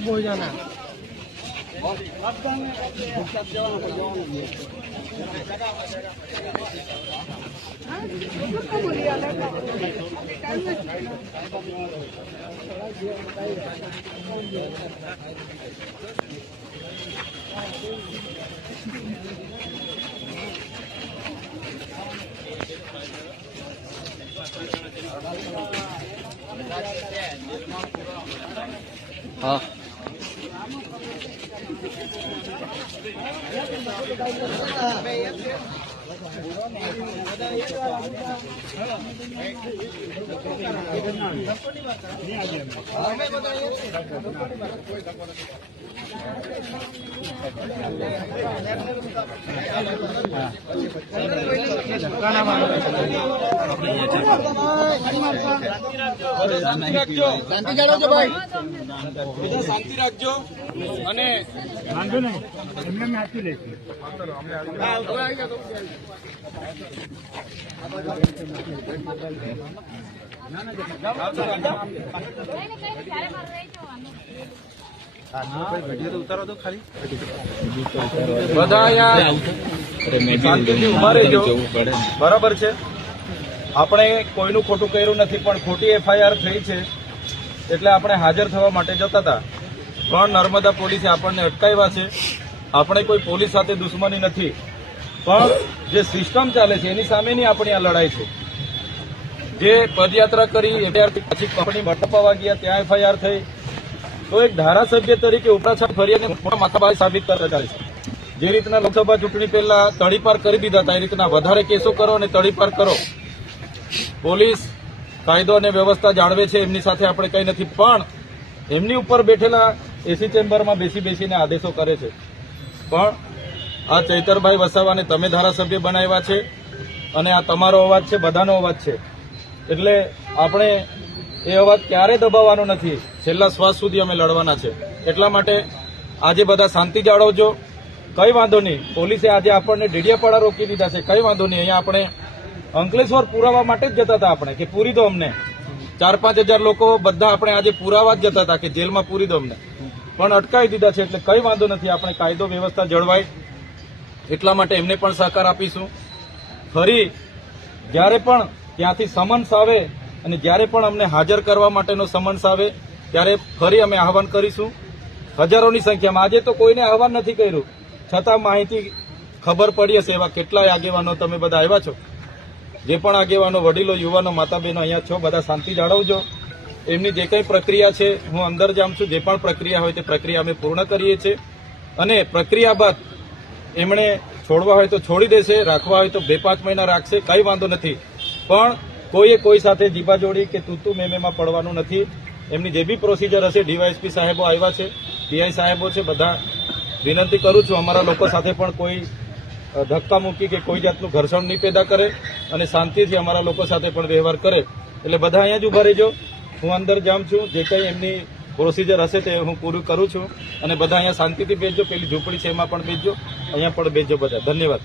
बोल जाना हाँ शांति जाळवજો भाई शांति રાખજો અને વાંધો નહીં એમને મે આપી લઈશું ઉતારો તો ખાલી બધા શાંતિથી ઉભા રહેજો બરાબર છે આપણે કોઈનું ખોટું કર્યું નથી પણ ખોટી એફઆઈઆર થઈ છે એટલે આપણે હાજર થવા માટે જતા હતા પણ નર્મદા પોલીસે આપણને અટકાવ્યા છે આપણે કોઈ પોલીસ સાથે દુશ્મની નથી પણ જે સિસ્ટમ ચાલે છે એની સામેની આપણી આ લડાઈ છે જે પદયાત્રા કરી એફઆઈઆર પછી કંપની બટપાવા ગયા ત્યાં એફઆઈઆર થઈ તો એક ધારાસભ્ય તરીકે ઉપરાછાપ ફરિયાદને મોટા માથાભાઈ સાબિત કરતા ચાલે છે જે રીતના લોકસભા ચૂંટણી પહેલા તડીપાર કરી દીધા હતા એ રીતના વધારે કેસો કરો અને તડીપાર કરો પોલીસ કાયદો અને વ્યવસ્થા જાળવે છે એમની સાથે આપણે કંઈ નથી પણ એમની ઉપર બેઠેલા એસી ચેમ્બરમાં બેસીને આદેશો કરે છે પણ આ ચૈતરભાઈ વસાવાને તમે ધારાસભ્ય બનાવ્યા છે અને આ તમારો અવાજ છે બધાનો અવાજ છે એટલે આપણે એ અવાજ ક્યારે દબાવવાનો નથી છેલ્લા શ્વાસ સુધી અમે લડવાના છે એટલા માટે આજે બધા શાંતિ જાળવજો કંઈ વાંધો નહીં પોલીસે આજે આપણને ડેડિયાપાડા રોકી દીધા છે કંઈ વાંધો નહીં અહીંયા આપણે અંકલેશ્વર પુરાવા માટે જ જતા હતા આપણે કે પૂરી દો અમને 4-5 હજાર લોકો બધા આપણે આજે પુરાવા જ જતા હતા કે જેલમાં પૂરી દો અમને પણ અટકાવી દીધા છે એટલે કંઈ વાંધો નથી આપણે કાયદો વ્યવસ્થા જળવાય એટલા માટે એમને પણ સહકાર આપીશું ફરી જ્યારે પણ ત્યાંથી સમન્સ આવે અને જ્યારે પણ અમને હાજર કરવા માટેનો સમન્સ આવે ત્યારે ફરી અમે આહવાન કરીશું હજારોની સંખ્યામાં આજે તો કોઈને આહવાન નથી કર્યું છતાં માહિતી ખબર પડી હશે એવા કેટલાય આગેવાનો તમે બધા આવ્યા છો જે પણ આગેવાનો વડીલો યુવાનો માતા બહેનો અહીંયા છો બધા શાંતિ જાળવજો એમની જે કંઈ પ્રક્રિયા છે હું અંદર જાઉં છું જે પણ પ્રક્રિયા હોય તે પ્રક્રિયા અમે પૂર્ણ કરીએ છીએ અને પ્રક્રિયા બાદ એમણે છોડવા હોય તો છોડી દેશે રાખવા હોય તો 2-5 મહિના રાખશે કંઈ વાંધો નથી પણ કોઈએ કોઈ સાથે જીબાજોડી કે તૂતું મેમેમાં પડવાનું નથી એમની જે બી પ્રોસિજર હશે ડીવાયએસપી સાહેબો આવ્યા છે પીઆઈ સાહેબો છે બધા વિનંતી કરું છું અમારા લોકો સાથે પણ કોઈ ધક્કા મૂકી કે કોઈ જાતનું ઘર્ષણ નહીં પેદા કરે અને શાંતિથી અમારા લોકો સાથે પણ વ્યવહાર કરે એટલે બધા અહીંયા જ ઉભા રહેજો હું અંદર જાઉં છું જે કંઈ એમની પ્રોસિજર હશે તે હું પૂરું કરું છું અને બધા અહીંયા શાંતિથી બેસજો પેલી ઝૂંપડી છે એમાં પણ બેસજો અહીંયા પણ બેસજો બધા ધન્યવાદ